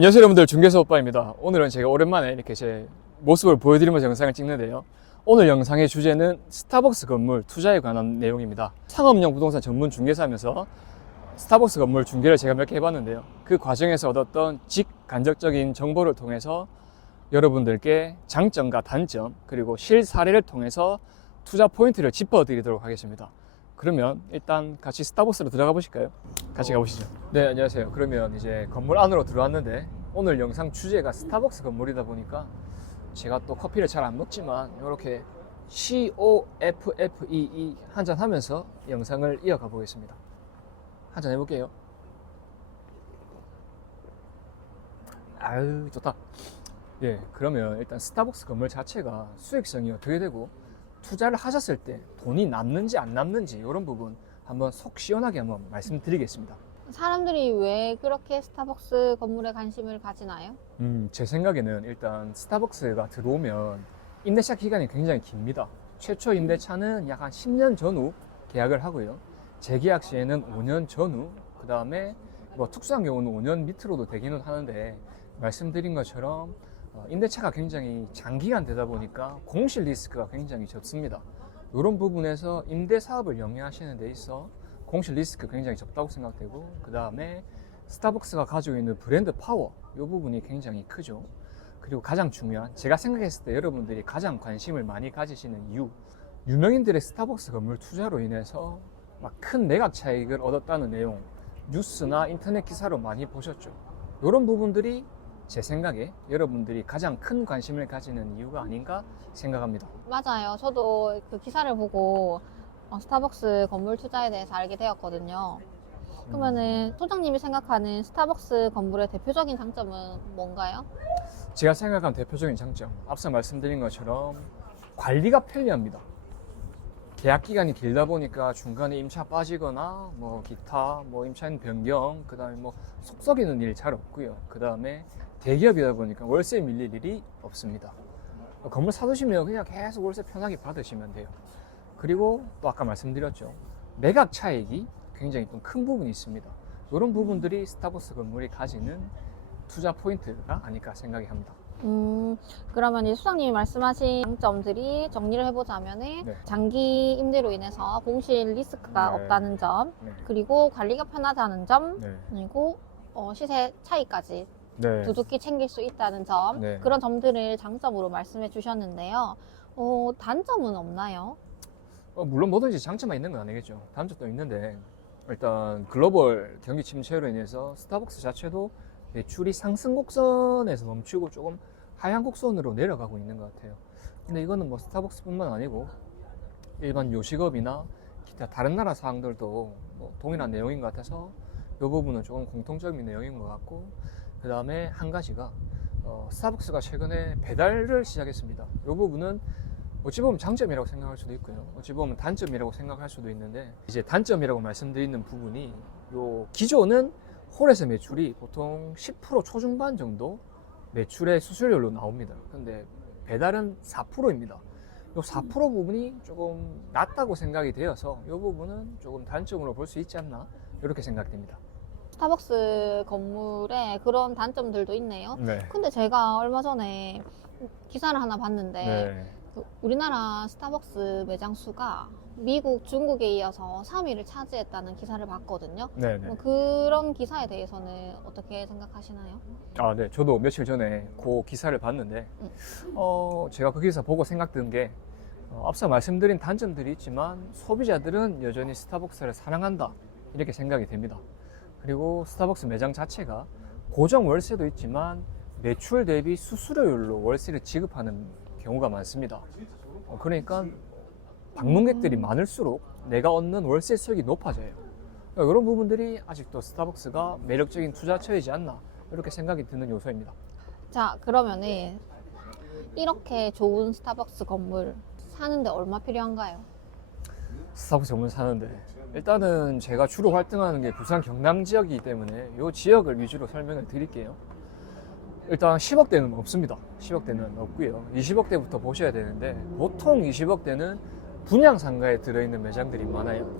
안녕하세요 여러분들. 중개사 오빠입니다. 오늘은 제가 오랜만에 이렇게 제 모습을 보여드리면서 영상을 찍는데요. 오늘 영상의 주제는 스타벅스 건물 투자에 관한 내용입니다. 상업용 부동산 전문 중개사면서 스타벅스 건물 중개를 제가 몇 개 해봤는데요. 그 과정에서 얻었던 직간접적인 정보를 통해서 여러분들께 장점과 단점 그리고 실사례를 통해서 투자 포인트를 짚어드리도록 하겠습니다 그러면 일단 같이 스타벅스로 들어가 보실까요? 같이 가보시죠. 네, 안녕하세요. 그러면 이제 건물 안으로 들어왔는데 오늘 영상 주제가 스타벅스 건물이다 보니까 제가 또 커피를 잘 안 먹지만 이렇게 C O F F E E 한잔 하면서 영상을 이어가 보겠습니다. 한잔 해볼게요. 아유 좋다. 예, 그러면 일단 스타벅스 건물 자체가 수익성이 어떻게 되고 투자를 하셨을 때 돈이 남는지 안 남는지 이런 부분 한번 속 시원하게 한번 말씀드리겠습니다. 사람들이 왜 그렇게 스타벅스 건물에 관심을 가지나요? 음, 제 생각에는 일단 스타벅스가 들어오면 임대차 기간이 굉장히 깁니다. 최초 임대차는 약 한 10년 전후 계약을 하고요. 재계약 시에는 5년 전후, 그 다음에 뭐 특수한 경우는 5년 밑으로도 되기는 하는데 말씀드린 것처럼 어, 임대차가 굉장히 장기간 되다 보니까 공실 리스크가 굉장히 적습니다. 이런 부분에서 임대 사업을 영위하시는 데 있어 공실 리스크 굉장히 적다고 생각되고 그 다음에 스타벅스가 가지고 있는 브랜드 파워 이 부분이 굉장히 크죠. 그리고 가장 중요한 제가 생각했을 때 여러분들이 가장 관심을 많이 가지시는 이유 유명인들의 스타벅스 건물 투자로 인해서 막 큰 매각 차익을 얻었다는 내용 뉴스나 인터넷 기사로 많이 보셨죠. 이런 부분들이 제 생각에 여러분들이 가장 큰 관심을 가지는 이유가 아닌가 생각합니다. 맞아요. 저도 그 기사를 보고 어, 스타벅스 건물 투자에 대해서 알게 되었거든요. 그러면은 소장님이 생각하는 스타벅스 건물의 대표적인 장점은 뭔가요? 제가 생각한 대표적인 장점 앞서 말씀드린 것처럼 관리가 편리합니다. 계약 기간이 길다 보니까 중간에 임차 빠지거나 뭐 기타 뭐 임차인 변경 그다음에 뭐 속썩이는 일 잘 없고요. 그다음에 대기업이다 보니까 월세 밀릴 일이 없습니다. 건물 사두시면 그냥 계속 월세 편하게 받으시면 돼요. 그리고 또 아까 말씀드렸죠. 매각 차익이 굉장히 좀 큰 부분이 있습니다. 이런 부분들이 스타벅스 건물이 가지는 투자 포인트가 아닐까 생각이 합니다. 음, 그러면 이 수장님이 말씀하신 장점들이 정리를 해보자면은 네. 장기 임대로 인해서 공실 리스크가 네. 없다는 점, 네. 그리고 관리가 편하다는 점, 네. 그리고 어, 시세 차이까지 네. 두둑히 챙길 수 있다는 점 네. 그런 점들을 장점으로 말씀해 주셨는데요. 어, 단점은 없나요? 어, 물론 뭐든지 장점만 있는 건 아니겠죠. 단점도 있는데 일단 글로벌 경기 침체로 인해서 스타벅스 자체도 매출이 상승 곡선에서 멈추고 조금 하향 곡선으로 내려가고 있는 것 같아요. 근데 이거는 뭐 스타벅스뿐만 아니고 일반 요식업이나 기타 다른 나라 사항들도 뭐 동일한 내용인 것 같아서 이 부분은 조금 공통적인 내용인 것 같고 그 다음에 한 가지가 어, 스타벅스가 최근에 배달을 시작했습니다. 이 부분은 어찌 보면 장점이라고 생각할 수도 있고요. 어찌 보면 단점이라고 생각할 수도 있는데 이제 단점이라고 말씀드리는 부분이 요 기존은 홀에서 매출이 보통 10% 초중반 정도 매출의 수수료로 나옵니다. 근데 배달은 4%입니다. 요 4% 부분이 조금 낮다고 생각이 되어서 이 부분은 조금 단점으로 볼 수 있지 않나 이렇게 생각됩니다. 스타벅스 건물에 그런 단점들도 있네요. 네. 근데 제가 얼마 전에 기사를 하나 봤는데 네. 그 우리나라 스타벅스 매장 수가 미국, 중국에 이어서 3위를 차지했다는 기사를 봤거든요. 네. 네. 뭐 그런 기사에 대해서는 어떻게 생각하시나요? 아, 네. 저도 며칠 전에 그 기사를 봤는데, 음. 어, 제가 그 기사 보고 생각든 게, 어, 앞서 말씀드린 단점들이 있지만, 소비자들은 여전히 스타벅스를 사랑한다. 이렇게 생각이 됩니다. 그리고 스타벅스 매장 자체가 고정 월세도 있지만, 매출 대비 수수료율로 월세를 지급하는 경우가 많습니다. 어, 그러니까, 방문객들이 많을수록 내가 얻는 월세 수익이 높아져요. 그러니까 이런 부분들이 아직도 스타벅스가 매력적인 투자처이지 않나. 이렇게 생각이 드는 요소입니다. 자, 그러면은 이렇게 좋은 스타벅스 건물 사는데 얼마 필요한가요? 스타벅스 건물 사는데 일단은 제가 주로 활동하는 게 부산 경남 지역이기 때문에 이 지역을 위주로 설명을 드릴게요. 일단 10억대는 없습니다. 10억대는 없고요. 20억대부터 보셔야 되는데 보통 20억대는 분양 상가에 들어있는 매장들이 많아요.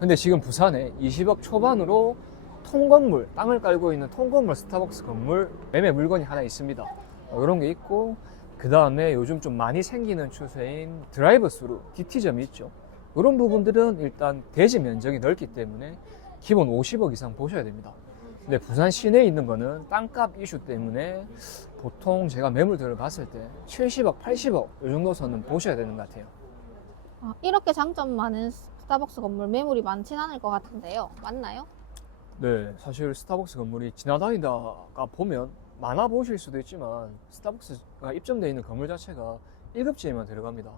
근데 지금 부산에 20억 초반으로 통건물, 땅을 깔고 있는 통건물 스타벅스 건물 매매 물건이 하나 있습니다. 어, 이런 게 있고 그 다음에 요즘 좀 많이 생기는 추세인 드라이브 스루 DT점이 있죠. 이런 부분들은 일단 대지 면적이 넓기 때문에 기본 50억 이상 보셔야 됩니다. 근데 부산 시내에 있는 거는 땅값 이슈 때문에 보통 제가 매물들을 봤을 때 70억, 80억 이 정도 선은 보셔야 되는 것 같아요. 아, 이렇게 장점 많은 스타벅스 건물 매물이 많진 않을 것 같은데요. 맞나요? 네, 사실 스타벅스 건물이 지나다니다가 보면 많아 보이실 수도 있지만 스타벅스가 입점되어 있는 건물 자체가 1급지에만 들어갑니다.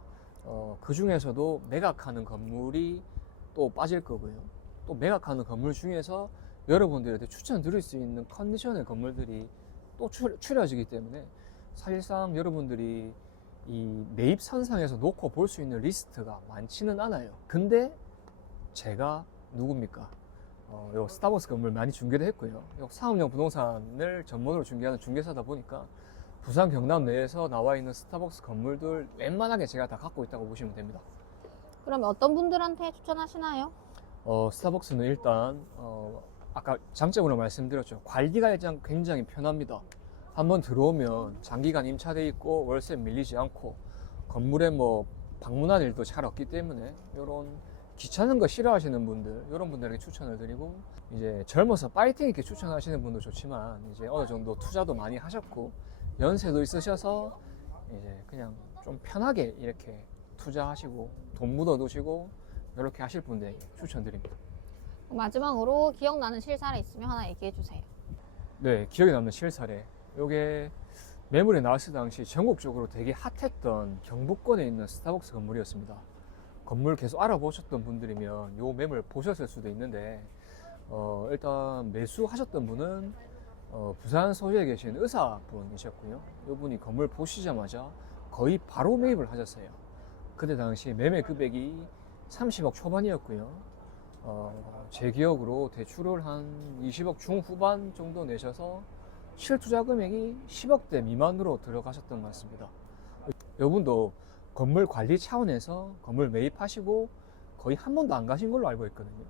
어, 그 중에서도 매각하는 건물이 또 빠질 거고요. 또 매각하는 건물 중에서 여러분들한테 추천드릴 수 있는 컨디션의 건물들이 또 출, 추려지기 때문에 사실상 여러분들이 이 매입 선상에서 놓고 볼 수 있는 리스트가 많지는 않아요. 근데 제가 누굽니까? 어, 요 스타벅스 건물 많이 중개를 했고요. 요 상업용 부동산을 전문으로 중개하는 중개사다 보니까 부산 경남 내에서 나와 있는 스타벅스 건물들 웬만하게 제가 다 갖고 있다고 보시면 됩니다. 그러면 어떤 분들한테 추천하시나요? 어, 스타벅스는 일단 어, 아까 장점으로 말씀드렸죠. 관리가 일단 굉장히 편합니다. 한번 들어오면 장기간 임차돼 있고 월세 밀리지 않고 건물에 뭐 방문할 일도 잘 없기 때문에 이런 귀찮은 거 싫어하시는 분들 이런 분들에게 추천을 드리고 이제 젊어서 파이팅 있게 추천하시는 분도 좋지만 이제 어느 정도 투자도 많이 하셨고 연세도 있으셔서 이제 그냥 좀 편하게 이렇게 투자하시고 돈 묻어 두시고 이렇게 하실 분들에게 추천드립니다. 마지막으로 기억나는 실사례 있으면 하나 얘기해 주세요. 네, 기억에 남는 실사례. 요게 매물이 나왔을 당시 전국적으로 되게 핫했던 경북권에 있는 스타벅스 건물이었습니다. 건물 계속 알아보셨던 분들이면 요 매물 보셨을 수도 있는데, 어, 일단 매수하셨던 분은 어, 부산 소유에 계신 의사분이셨고요. 이분이 건물 보시자마자 거의 바로 매입을 하셨어요. 그때 당시 매매 금액이 30억 초반이었고요. 어, 제 기억으로 대출을 한 20억 중후반 정도 내셔서 실투자 금액이 10억대 미만으로 들어가셨던 것 같습니다. 이분도 건물 관리 차원에서 건물 매입하시고 거의 한 번도 안 가신 걸로 알고 있거든요.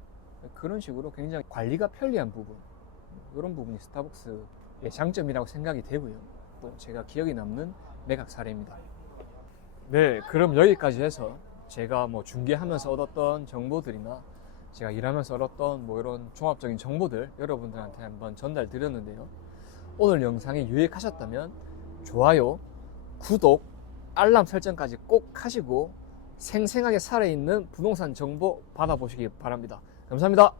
그런 식으로 굉장히 관리가 편리한 부분, 이런 부분이 스타벅스의 장점이라고 생각이 되고요. 또 제가 기억에 남는 매각 사례입니다. 네, 그럼 여기까지 해서 제가 뭐 중개하면서 얻었던 정보들이나 제가 일하면서 얻었던 뭐 이런 종합적인 정보들 여러분들한테 한번 전달 드렸는데요. 오늘 영상이 유익하셨다면 좋아요, 구독, 알람 설정까지 꼭 하시고 생생하게 살아있는 부동산 정보 받아보시기 바랍니다. 감사합니다.